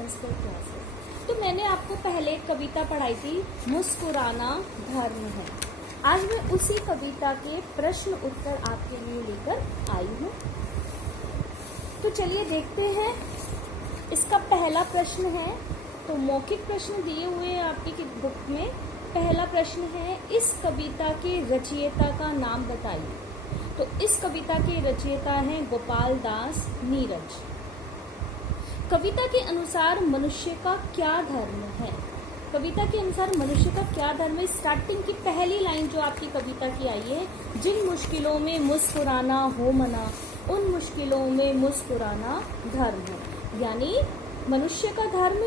Sanskrit classes. तो मैंने आपको पहले एक कविता पढ़ाई थी, मुस्कुराना धर्म है। आज मैं उसी कविता के प्रश्न उत्तर आपके लिए लेकर आई हूँ। तो चलिए देखते हैं। इसका पहला प्रश्न है, तो मौखिक प्रश्न दिए हुए हैं आपकी बुक में। पहला प्रश्न है, इस कविता के रचयिता का नाम बताइए। तो इस कविता के रचयिता हैं गोपाल दास नीरज। कविता के अनुसार मनुष्य का क्या धर्म है? कविता के अनुसार मनुष्य का क्या धर्म है? स्टार्टिंग की पहली लाइन जो आपकी कविता की आई है, जिन मुश्किलों में मुस्कुराना हो मना, उन मुश्किलों में मुस्कुराना धर्म है। यानी मनुष्य का धर्म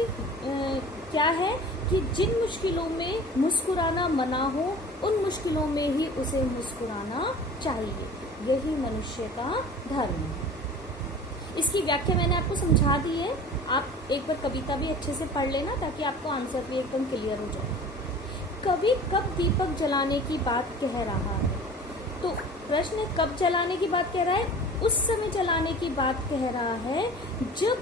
क्या है कि जिन मुश्किलों में मुस्कुराना मना हो, उन मुश्किलों में ही उसे मुस्कुराना चाहिए। यही मनुष्य का धर्म है। इसकी व्याख्या मैंने आपको समझा दी है। आप एक बार कविता भी अच्छे से पढ़ लेना ताकि आपको आंसर भी एकदम क्लियर हो जाए। कवि कब दीपक जलाने की बात कह रहा है? तो प्रश्न कब जलाने की बात कह रहा है? उस समय जलाने की बात कह रहा है जब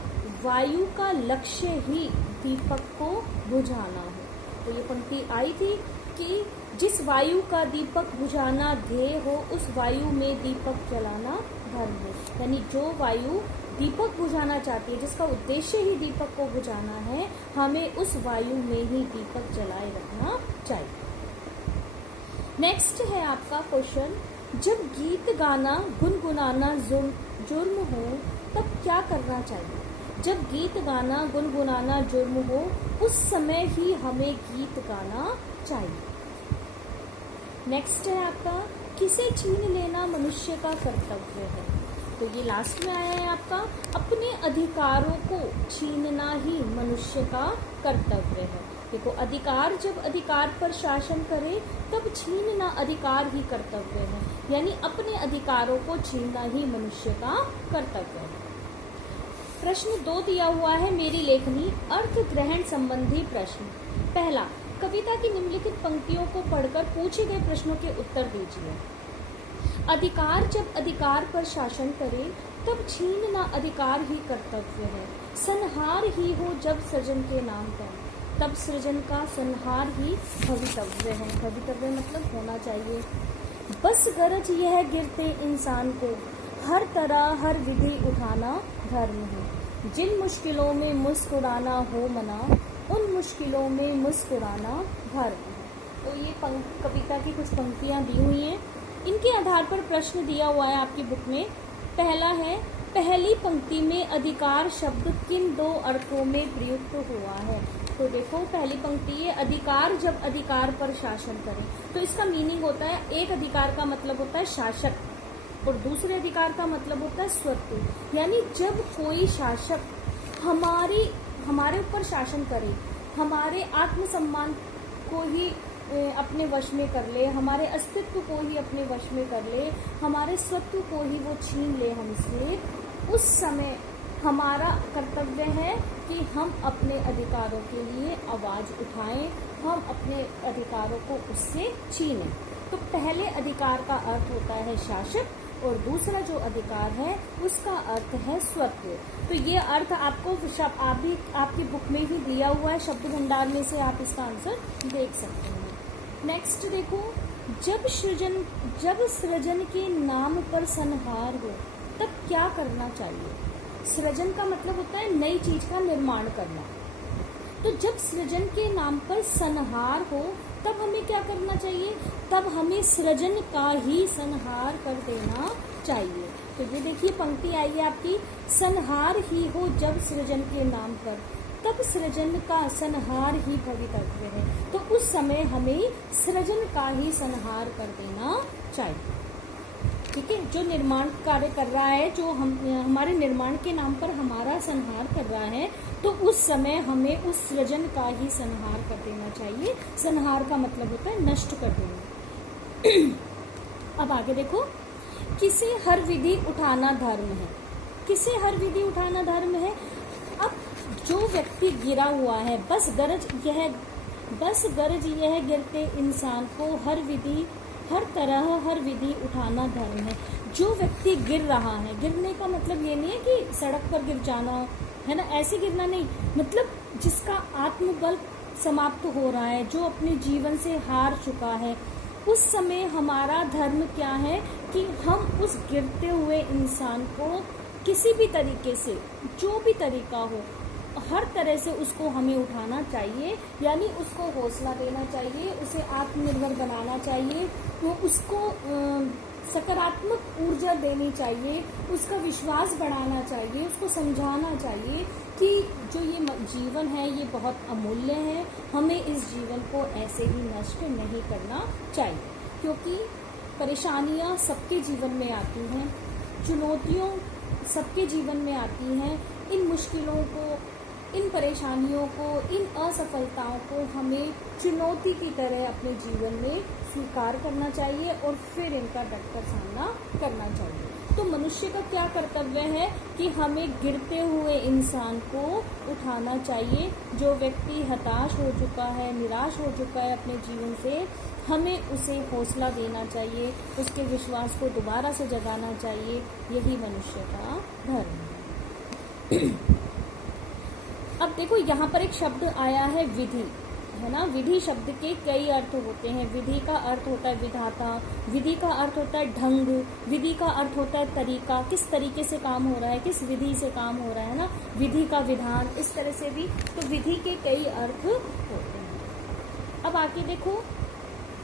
वायु का लक्ष्य ही दीपक को बुझाना हो। तो ये पंक्ति आई थी कि जिस वायु का दीपक बुझाना ध्येय हो, उस वायु में दीपक जलाना धर्म है। यानी जो वायु दीपक बुझाना चाहती है, जिसका उद्देश्य ही दीपक को बुझाना है, हमें उस वायु में ही दीपक जलाए रखना चाहिए। नेक्स्ट है आपका क्वेश्चन, जब गीत गाना गुनगुनाना जुर्म हो तब क्या करना चाहिए? जब गीत गाना गुनगुनाना जुर्म हो, उस समय ही हमें गीत गाना चाहिए। नेक्स्ट है आपका, किसे छीन लेना मनुष्य का कर्तव्य है? तो ये लास्ट में आया है आपका, अपने अधिकारों को छीनना ही मनुष्य का कर्तव्य है। देखो, अधिकार जब अधिकार पर शासन करे तब छीनना अधिकार ही कर्तव्य है। यानी अपने अधिकारों को छीनना ही मनुष्य का कर्तव्य है। प्रश्न 2 दिया हुआ है, मेरी लेखनी अर्थ ग्रहण संबंधी प्रश्न। पहला, कविता की निम्नलिखित पंक्तियों को पढ़कर पूछे गए प्रश्नों के उत्तर दीजिए। अधिकार जब अधिकार पर शासन करे तब छीनना अधिकार ही कर्तव्य है। संहार ही हो जब सृजन के नाम पर, तब सृजन का संहार ही भवितव्य है। भवितव्य मतलब होना चाहिए। बस गरज यह गिरते इंसान को, हर तरह हर विधि उठाना धर्म है। जिन मुश्किलों में मुस्कुराना हो मना, उन मुश्किलों में मुस्कुराना धर्म है। तो ये कविता की कुछ पंक्तियां दी हुई हैं। इनके आधार पर प्रश्न दिया हुआ है आपकी बुक में। पहला है, पहली पंक्ति में अधिकार शब्द किन 2 अर्थों में प्रयुक्त हुआ है? तो देखो, पहली पंक्ति है, अधिकार जब अधिकार पर शासन करे। तो इसका मीनिंग होता है, एक अधिकार का मतलब होता है शासक और दूसरे अधिकार का मतलब होता है स्वतंत्र। यानी जब कोई शासक हमारे ऊपर शासन करे, हमारे आत्मसम्मान को ही अपने वश में कर ले, हमारे अस्तित्व को ही अपने वश में कर ले, हमारे स्वत्व को ही वो छीन ले हमसे, उस समय हमारा कर्तव्य है कि हम अपने अधिकारों के लिए आवाज उठाएं, हम अपने अधिकारों को उससे छीनें। तो पहले अधिकार का अर्थ होता है शासक और दूसरा जो अधिकार है उसका अर्थ है स्वत्व। तो ये अर्थ आपको आपकी बुक में ही दिया हुआ है, शब्द भंडार में से आप इसका आंसर देख सकते हैं। नेक्स्ट देखो, जब सृजन के नाम पर संहार हो तब क्या करना चाहिए? सृजन का मतलब होता है नई चीज का निर्माण करना। तो जब सृजन के नाम पर संहार हो तब हमें क्या करना चाहिए? तब हमें सृजन का ही संहार कर देना चाहिए। तो ये देखिए पंक्ति आई है आपकी, संहार ही हो जब सृजन के नाम पर, तब सृजन का संहार ही भवितव्य है। तो उस समय हमें सृजन का ही संहार कर देना चाहिए। ठीक है, जो निर्माण कार्य कर रहा है, जो हमारे निर्माण के नाम पर हमारा संहार कर रहा है, तो उस समय हमें उस सृजन का ही संहार कर देना चाहिए। संहार का मतलब होता है नष्ट कर देना। अब आगे देखो, किसे हर विधि उठाना धर्म है? किसे हर विधि उठाना धर्म है? अब जो व्यक्ति गिरा हुआ है, बस गरज यह गिरते इंसान को हर तरह हर विधि उठाना धर्म है। जो व्यक्ति गिर रहा है, गिरने का मतलब ये नहीं है कि सड़क पर गिर जाना है ना, ऐसे गिरना नहीं, मतलब जिसका आत्मबल समाप्त हो रहा है, जो अपने जीवन से हार चुका है, उस समय हमारा धर्म क्या है कि हम उस गिरते हुए इंसान को किसी भी तरीके से, जो भी तरीका हो, हर तरह से उसको हमें उठाना चाहिए, यानी उसको हौसला देना चाहिए, उसे आत्मनिर्भर बनाना चाहिए, तो उसको सकारात्मक ऊर्जा देनी चाहिए, उसका विश्वास बढ़ाना चाहिए, उसको समझाना चाहिए कि जो ये जीवन है ये बहुत अमूल्य है, हमें इस जीवन को ऐसे ही नष्ट नहीं करना चाहिए, क्योंकि परेशानियां सबके जीवन में आती हैं, चुनौतियों सबके जीवन में आती हैं। इन मुश्किलों को, इन परेशानियों को, इन असफलताओं को हमें चुनौती की तरह अपने जीवन में स्वीकार करना चाहिए और फिर इनका डटकर सामना करना चाहिए। तो मनुष्य का क्या कर्तव्य है कि हमें गिरते हुए इंसान को उठाना चाहिए। जो व्यक्ति हताश हो चुका है, निराश हो चुका है अपने जीवन से, हमें उसे हौसला देना चाहिए, उसके विश्वास को दोबारा से जगाना चाहिए। यही मनुष्य का धर्म है। अब देखो यहाँ पर एक शब्द आया है विधि, है ना। विधि शब्द के कई अर्थ होते हैं। विधि का अर्थ होता है विधाता, विधि का अर्थ होता है ढंग, विधि का अर्थ होता है तरीका, किस तरीके से काम हो रहा है, किस विधि से काम हो रहा है ना, विधि का विधान, इस तरह से भी तो विधि के कई अर्थ होते हैं। अब आगे देखो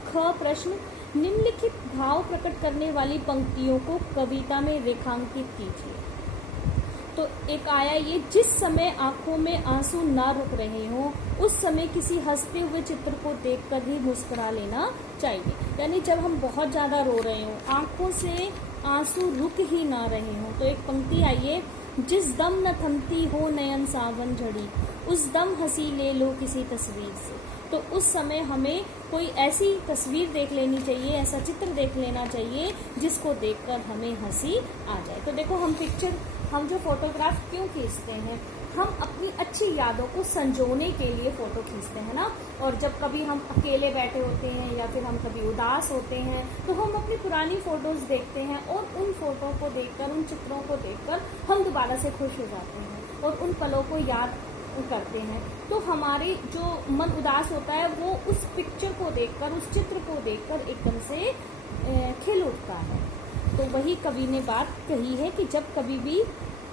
ख प्रश्न, निम्नलिखित भाव प्रकट करने वाली पंक्तियों को कविता में रेखांकित कीजिए। तो एक आया ये, जिस समय आंखों में आंसू ना रुक रहे हो उस समय किसी हंसते हुए चित्र को देखकर ही मुस्कुरा लेना चाहिए। यानी जब हम बहुत ज्यादा रो रहे हो, आंखों से आंसू रुक ही ना रहे हो, तो एक पंक्ति आई है, जिस दम न थमती हो नयन सावन झड़ी उस दम हंसी ले लो किसी तस्वीर से। तो उस समय हमें कोई ऐसी तस्वीर देख लेनी चाहिए, ऐसा चित्र देख लेना चाहिए जिसको देखकर हमें हंसी आ जाए। तो देखो हम जो फोटोग्राफ क्यों खींचते हैं, हम अपनी अच्छी यादों को संजोने के लिए फोटो खींचते हैं ना। और जब कभी हम अकेले बैठे होते हैं या फिर हम कभी उदास होते हैं तो हम अपनी पुरानी फोटोज देखते हैं और उन फोटो को देखकर, उन चित्रों को देखकर हम दोबारा से खुश हो जाते हैं और उन पलों को याद करते हैं। तो हमारे जो मन उदास होता है वो उस पिक्चर को देखकर, उस चित्र को देखकर एकदम से खिल उठता है। तो वही कवि ने बात कही है कि जब कभी भी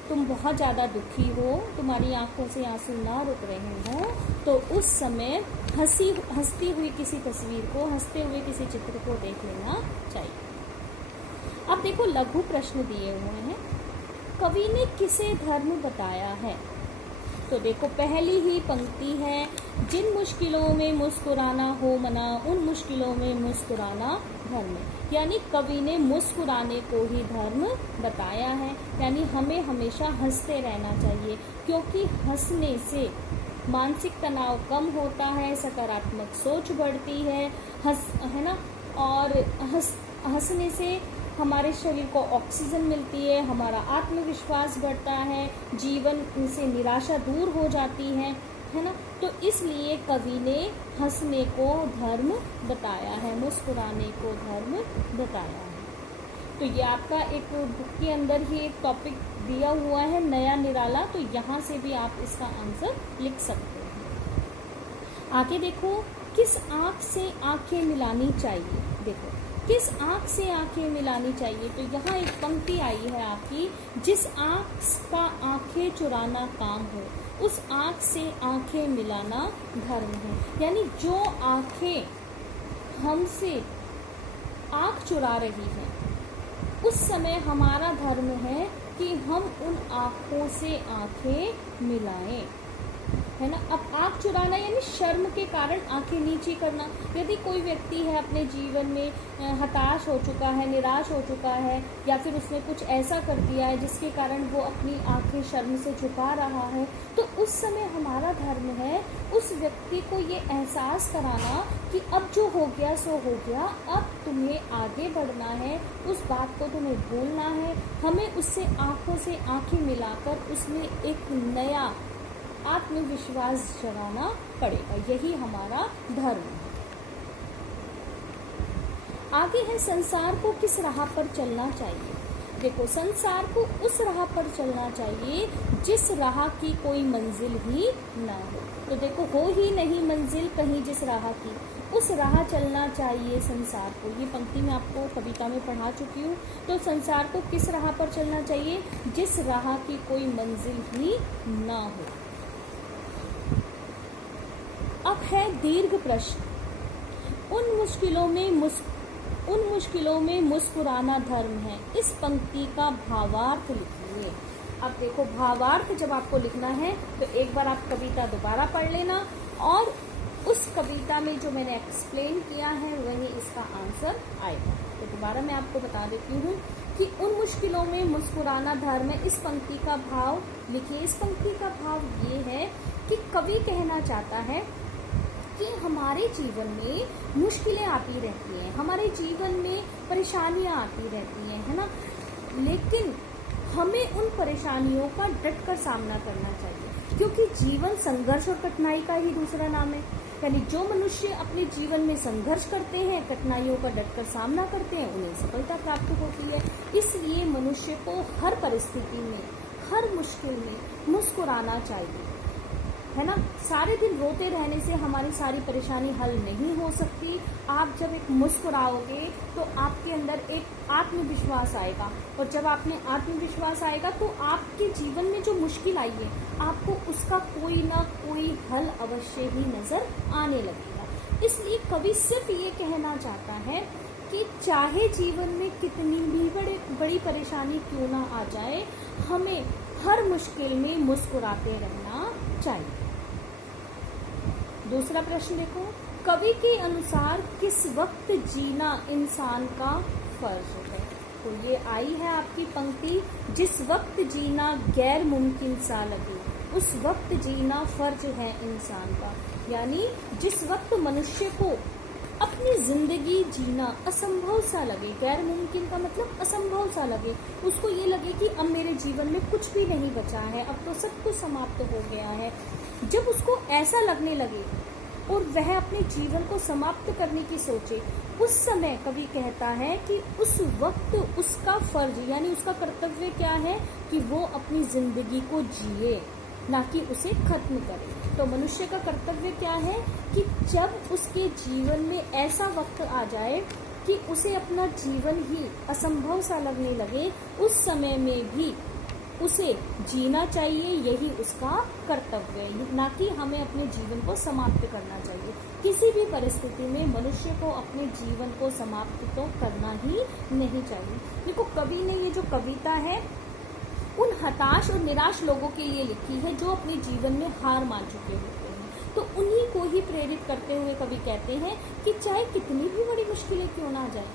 तुम बहुत ज़्यादा दुखी हो, तुम्हारी आंखों से आंसू ना रुक रहे हो, तो उस समय हंसती हुई किसी तस्वीर को, हंसते हुए किसी चित्र को देख लेना चाहिए। अब देखो लघु प्रश्न दिए हुए हैं, कवि ने किसे धर्म बताया है। तो देखो पहली ही पंक्ति है, जिन मुश्किलों में मुस्कुराना हो मना उन मुश्किलों में मुस्कुराना धर्म। यानी कवि ने मुस्कुराने को ही धर्म बताया है, यानी हमें हमेशा हंसते रहना चाहिए, क्योंकि हंसने से मानसिक तनाव कम होता है, सकारात्मक सोच बढ़ती है, है ना। और हंसने से हमारे शरीर को ऑक्सीजन मिलती है, हमारा आत्मविश्वास बढ़ता है, जीवन से निराशा दूर हो जाती है ना। तो इसलिए कवि ने हंसने को धर्म बताया है, मुस्कुराने को धर्म बताया है। तो ये आपका एक बुक के अंदर ही एक टॉपिक दिया हुआ है, नया निराला, तो यहाँ से भी आप इसका आंसर लिख सकते हैं। आगे देखो, किस आँख से आंखें मिलानी चाहिए। देखो किस आँख से आंखें मिलानी चाहिए, तो यहाँ एक पंक्ति आई है आपकी, जिस आँख का आंखें चुराना काम हो उस आँख से आंखें मिलाना धर्म है। यानी जो आंखें हमसे आँख चुरा रही हैं उस समय हमारा धर्म है कि हम उन आँखों से आंखें मिलाएं, है ना। अब आँख चुराना यानी शर्म के कारण आंखें नीची करना। यदि कोई व्यक्ति है अपने जीवन में हताश हो चुका है, निराश हो चुका है, या फिर उसने कुछ ऐसा कर दिया है जिसके कारण वो अपनी आंखें शर्म से छुपा रहा है, तो उस समय हमारा धर्म है उस व्यक्ति को ये एहसास कराना कि अब जो हो गया सो हो गया, अब तुम्हें आगे बढ़ना है, उस बात को तुम्हें भूलना है। हमें उससे आंखों से आंखें मिलाकर उसमें एक नया आत्मविश्वास जगाना पड़ेगा, यही हमारा धर्म है। आगे है, संसार को किस राह पर चलना चाहिए। देखो, संसार को उस राह पर चलना चाहिए जिस राह की कोई मंजिल ही ना हो। तो देखो, हो ही नहीं मंजिल कहीं जिस राह की, उस राह चलना चाहिए संसार को। ये पंक्ति मैं आपको कविता में पढ़ा चुकी हूँ। तो संसार को किस राह पर चलना चाहिए? जिस राह की कोई मंजिल ही ना हो। अब है दीर्घ प्रश्न। उन मुश्किलों में मुस्कुराना धर्म है। इस पंक्ति का भावार्थ लिखिए। अब देखो, भावार्थ जब आपको लिखना है तो एक बार आप कविता दोबारा पढ़ लेना और उस कविता में जो मैंने एक्सप्लेन किया है वही इसका आंसर आएगा। तो दोबारा मैं आपको बता देती हूँ कि उन मुश्किलों में मुस्कुराना धर्म है। इस पंक्ति का भाव लिखिए। इस पंक्ति का भाव ये है कि कवि कहना चाहता है कि हमारे जीवन में मुश्किलें आती रहती हैं, हमारे जीवन में परेशानियां आती रहती हैं, है ना, लेकिन हमें उन परेशानियों का डट कर सामना करना चाहिए, क्योंकि जीवन संघर्ष और कठिनाई का ही दूसरा नाम है। यानी जो मनुष्य अपने जीवन में संघर्ष करते हैं, कठिनाइयों का डट कर सामना करते हैं, उन्हें सफलता प्राप्त होती है। इसलिए मनुष्य को हर परिस्थिति में, हर मुश्किल में मुस्कुराना चाहिए, है ना। सारे दिन रोते रहने से हमारी सारी परेशानी हल नहीं हो सकती। आप जब एक मुस्कुराओगे तो आपके अंदर एक आत्मविश्वास आएगा, और जब आप में आत्मविश्वास आएगा तो आपके जीवन में जो मुश्किल आई है आपको उसका कोई ना कोई हल अवश्य ही नजर आने लगेगा। इसलिए कवि सिर्फ ये कहना चाहता है कि चाहे जीवन में कितनी भी बड़ी परेशानी क्यों ना आ जाए, हमें हर मुश्किल में मुस्कुराते रहना चाहिए। दूसरा प्रश्न देखो, कवि के अनुसार किस वक्त जीना इंसान का फर्ज है? तो ये आई है आपकी पंक्ति, जिस वक्त जीना गैर मुमकिन सा लगे उस वक्त जीना फर्ज है इंसान का। यानी जिस वक्त मनुष्य को अपनी जिंदगी जीना असंभव सा लगे, गैर मुमकिन का मतलब असंभव सा लगे, उसको ये लगे कि अब मेरे जीवन में कुछ भी नहीं बचा है, अब तो सब कुछ समाप्त हो गया है, जब उसको ऐसा लगने लगे और वह अपने जीवन को समाप्त करने की सोचे, उस समय कवि कहता है कि उस वक्त उसका फर्ज यानी उसका कर्तव्य क्या है कि वो अपनी जिंदगी को जिए, ना कि उसे खत्म करे। तो मनुष्य का कर्तव्य क्या है कि जब उसके जीवन में ऐसा वक्त आ जाए कि उसे अपना जीवन ही असंभव सा लगने लगे, उस समय में भी उसे जीना चाहिए, यही उसका कर्तव्य है, ना कि हमें अपने जीवन को समाप्त करना चाहिए। किसी भी परिस्थिति में मनुष्य को अपने जीवन को समाप्त तो करना ही नहीं चाहिए। देखो, कवि ने ये जो कविता है उन हताश और निराश लोगों के लिए लिखी है जो अपने जीवन में हार मान चुके होते हैं। तो उन्हीं को ही प्रेरित करते हुए कवि कहते हैं कि चाहे कितनी भी बड़ी मुश्किलें क्यों ना जाए,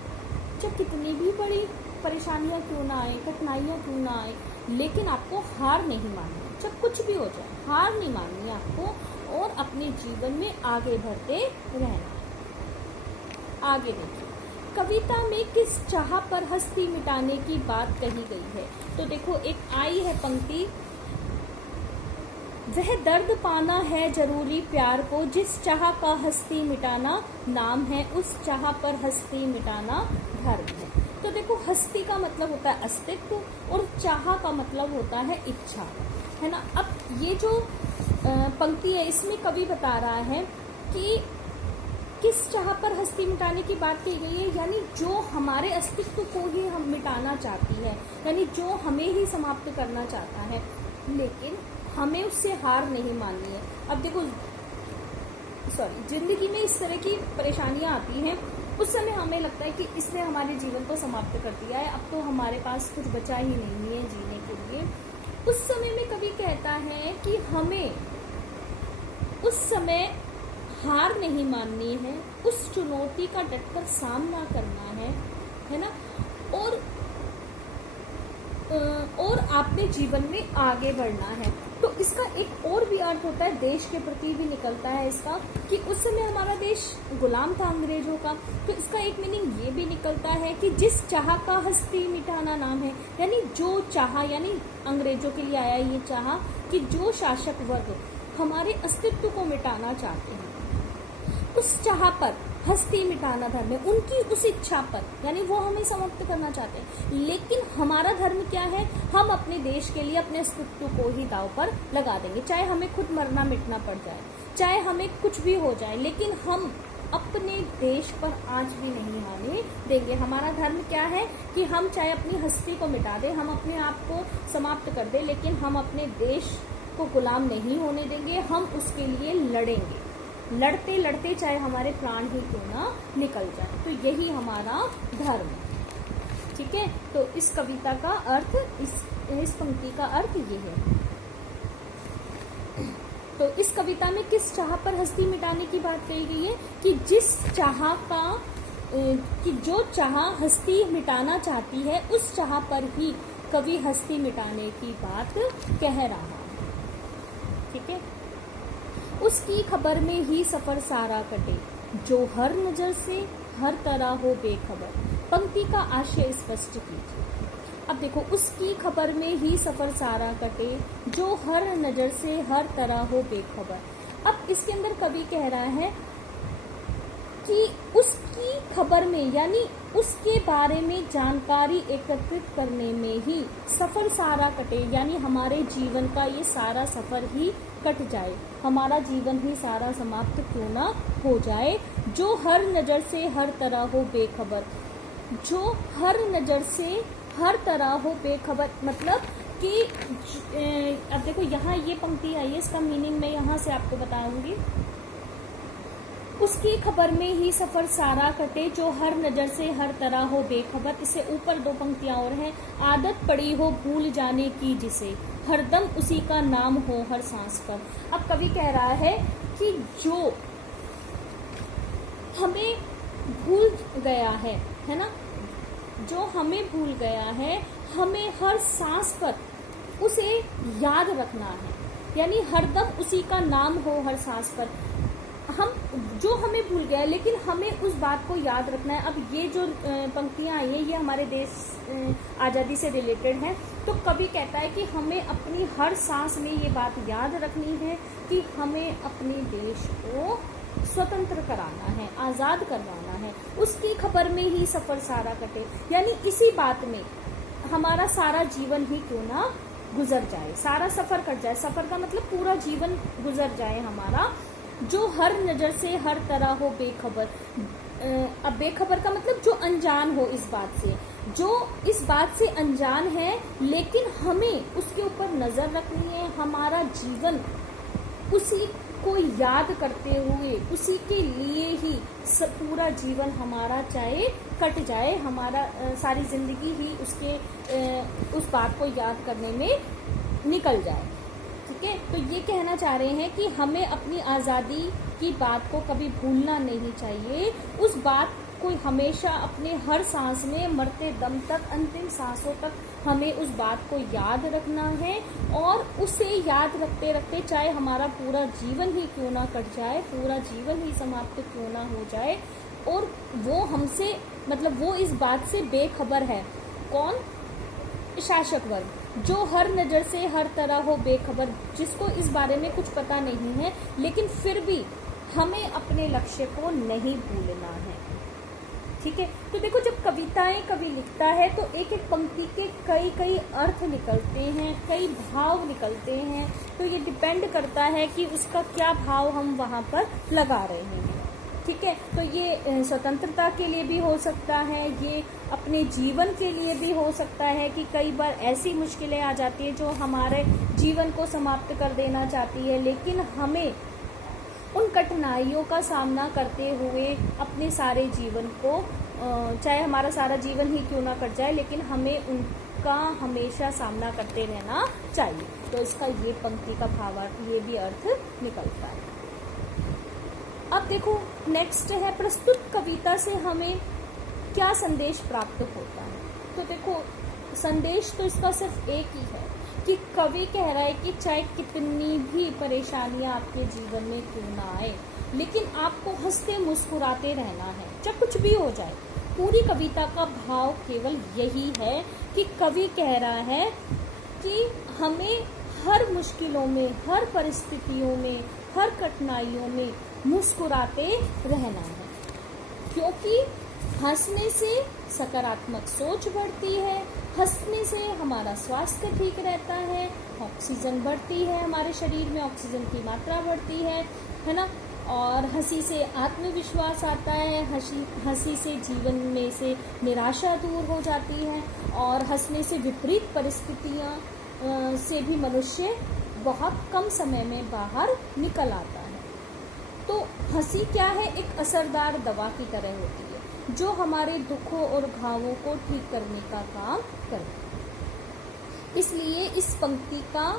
चाहे कितनी भी बड़ी परेशानियां क्यों ना आए, कठिनाइयां क्यों ना आए, लेकिन आपको हार नहीं माननी। चाहे कुछ भी हो जाए, हार नहीं माननी आपको और अपने जीवन में आगे बढ़ते रहना। आगे देखिए, कविता में किस चाह पर हस्ती मिटाने की बात कही गई है? तो देखो, एक आई है पंक्ति, वह दर्द पाना है जरूरी प्यार को, जिस चाह का हस्ती मिटाना नाम है, उस चाह पर हस्ती मिटाना धर्म है। तो देखो, हस्ती का मतलब होता है अस्तित्व और चाह का मतलब होता है इच्छा, है ना। अब ये जो पंक्ति है इसमें कवि बता रहा है कि किस चाह पर हस्ती मिटाने की बात की गई है, यानी जो हमारे अस्तित्व को ही हम मिटाना चाहती है, यानी जो हमें ही समाप्त करना चाहता है, लेकिन हमें उससे हार नहीं माननी है। अब देखो, जिंदगी में इस तरह की परेशानियां आती हैं, उस समय हमें लगता है कि इसने हमारे जीवन को समाप्त कर दिया है, अब तो हमारे पास कुछ बचा ही नहीं है जीने के लिए। उस समय में कवि कहता है कि हमें उस समय हार नहीं माननी है, उस चुनौती का डटकर सामना करना है ना, और अपने जीवन में आगे बढ़ना है। तो इसका एक और भी अर्थ होता है, देश के प्रति भी निकलता है इसका, कि उस समय हमारा देश गुलाम था अंग्रेजों का। तो इसका एक मीनिंग ये भी निकलता है कि जिस चाह का हस्ती मिटाना नाम है, यानी जो चाह, यानी अंग्रेजों के लिए आया ये चाह कि जो शासक वर्ग हमारे अस्तित्व को मिटाना चाहते हैं, उस चाह पर हस्ती मिटाना धर्म है, उनकी उस इच्छा पर, यानी वो हमें समाप्त करना चाहते हैं। लेकिन हमारा धर्म क्या है, हम अपने देश के लिए अपने अस्तित्व को ही दांव पर लगा देंगे, चाहे हमें खुद मरना मिटना पड़ जाए, चाहे हमें कुछ भी हो जाए, लेकिन हम अपने देश पर आंच भी नहीं आने देंगे। हमारा धर्म क्या है कि हम चाहे अपनी हस्ती को मिटा दें, हम अपने आप को समाप्त कर दें, लेकिन हम अपने देश को गुलाम नहीं होने देंगे, हम उसके लिए लड़ेंगे, लड़ते लड़ते चाहे हमारे प्राण ही क्यों ना निकल जाए। तो यही हमारा धर्म है। ठीक है, तो इस कविता का अर्थ, इस पंक्ति का अर्थ ये है। तो इस कविता में किस चाह पर हस्ती मिटाने की बात कही गई है कि जिस चाह का कि जो चाह हस्ती मिटाना चाहती है, उस चाह पर ही कवि हस्ती मिटाने की बात कह रहा है। ठीक है, उसकी खबर में ही सफर सारा कटे, जो हर नजर से हर तरह हो बेखबर। पंक्ति का आशय स्पष्ट कीजिए। अब देखो, उसकी खबर में ही सफर सारा कटे, जो हर नजर से हर तरह हो बेखबर। अब इसके अंदर कवि कह रहा है कि उसकी खबर में, यानी उसके बारे में जानकारी एकत्रित करने में ही सफर सारा कटे, यानी हमारे जीवन का ये सारा सफर ही कट जाए, हमारा जीवन ही सारा समाप्त क्यों ना हो जाए। जो हर नजर से हर तरह हो बेखबर, जो हर नजर से हर तरह हो बेखबर, मतलब कि अब देखो यहाँ ये पंक्ति आई है, इसका मीनिंग मैं यहाँ से आपको बताऊंगी। उसकी खबर में ही सफर सारा कटे, जो हर नजर से हर तरह हो बेखबर। इससे ऊपर दो पंक्तियां और हैं। आदत पड़ी हो भूल जाने की जिसे, हरदम उसी का नाम हो हर सांस पर। अब कवि कह रहा है कि जो हमें भूल गया है ना, जो हमें भूल गया है, हमें हर सांस पर उसे याद रखना है, यानी हरदम उसी का नाम हो हर सांस पर। हम जो हमें भूल गया है, लेकिन हमें उस बात को याद रखना है। अब ये जो पंक्तियां आई हैं, ये हमारे देश आज़ादी से रिलेटेड हैं। तो कवि कहता है कि हमें अपनी हर सांस में ये बात याद रखनी है कि हमें अपने देश को स्वतंत्र कराना है, आज़ाद करवाना है। उसकी खबर में ही सफर सारा कटे, यानी इसी बात में हमारा सारा जीवन ही क्यों ना गुजर जाए, सारा सफर कट जाए। सफर का मतलब पूरा जीवन गुजर जाए हमारा। जो हर नजर से हर तरह हो बेखबर। अब बेखबर का मतलब जो अनजान हो इस बात से, जो इस बात से अनजान है, लेकिन हमें उसके ऊपर नजर रखनी है। हमारा जीवन उसी को याद करते हुए, उसी के लिए ही पूरा जीवन हमारा चाहे कट जाए, हमारा सारी जिंदगी ही उसके उस बात को याद करने में निकल जाए। ठीक है, तो ये कहना चाह रहे हैं कि हमें अपनी आज़ादी की बात को कभी भूलना नहीं चाहिए। उस बात को हमेशा अपने हर सांस में, मरते दम तक, अंतिम सांसों तक हमें उस बात को याद रखना है। और उसे याद रखते रखते चाहे हमारा पूरा जीवन ही क्यों ना कट जाए, पूरा जीवन ही समाप्त क्यों ना हो जाए, और वो हमसे, मतलब वो इस बात से बेखबर है। कौन? शासक वर्ग, जो हर नजर से हर तरह हो बेखबर, जिसको इस बारे में कुछ पता नहीं है, लेकिन फिर भी हमें अपने लक्ष्य को नहीं भूलना है। ठीक है, तो देखो, जब कविताएं कवि लिखता है तो एक एक पंक्ति के कई कई अर्थ निकलते हैं, कई भाव निकलते हैं। तो ये डिपेंड करता है कि उसका क्या भाव हम वहाँ पर लगा रहे हैं। ठीक है, तो ये स्वतंत्रता के लिए भी हो सकता है, ये अपने जीवन के लिए भी हो सकता है कि कई बार ऐसी मुश्किलें आ जाती है जो हमारे जीवन को समाप्त कर देना चाहती है, लेकिन हमें उन कठिनाइयों का सामना करते हुए अपने सारे जीवन को, चाहे हमारा सारा जीवन ही क्यों ना कट जाए, लेकिन हमें उनका हमेशा सामना करते रहना चाहिए। तो इसका ये पंक्ति का भावार्थ, ये भी अर्थ निकलता है। अब देखो, नेक्स्ट है, प्रस्तुत कविता से हमें क्या संदेश प्राप्त होता है। तो देखो, संदेश तो इसका सिर्फ एक ही है कि कवि कह रहा है कि चाहे कितनी भी परेशानियां आपके जीवन में क्यों ना आए, लेकिन आपको हंसते मुस्कुराते रहना है, चाहे कुछ भी हो जाए। पूरी कविता का भाव केवल यही है कि कवि कह रहा है कि हमें हर मुश्किलों में, हर परिस्थितियों में, हर कठिनाइयों में मुस्कुराते रहना है, क्योंकि हंसने से सकारात्मक सोच बढ़ती है, हंसने से हमारा स्वास्थ्य ठीक रहता है, ऑक्सीजन बढ़ती है, हमारे शरीर में ऑक्सीजन की मात्रा बढ़ती है ना। और हंसी से आत्मविश्वास आता है, हंसी से जीवन में से निराशा दूर हो जाती है, और हंसने से विपरीत परिस्थितियां से भी मनुष्य बहुत कम समय में बाहर निकल आता है। तो हंसी क्या है, एक असरदार दवा की तरह होती है जो हमारे दुखों और घावों को ठीक करने का काम करती है। इसलिए इस पंक्ति का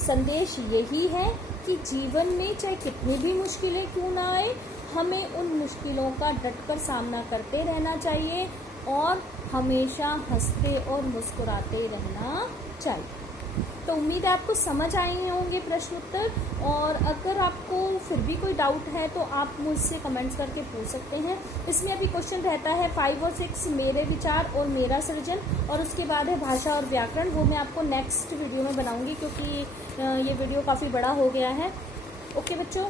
संदेश यही है कि जीवन में चाहे कितनी भी मुश्किलें क्यों ना आए, हमें उन मुश्किलों का डटकर सामना करते रहना चाहिए और हमेशा हंसते और मुस्कुराते रहना चाहिए। तो उम्मीद है आपको समझ आए होंगे प्रश्न उत्तर, और अगर आपको फिर भी कोई डाउट है तो आप मुझसे कमेंट्स करके पूछ सकते हैं। इसमें अभी क्वेश्चन रहता है 5 और 6 मेरे विचार और मेरा सृजन, और उसके बाद है भाषा और व्याकरण। वो मैं आपको नेक्स्ट वीडियो में बनाऊंगी, क्योंकि ये वीडियो काफ़ी बड़ा हो गया है। ओके बच्चों।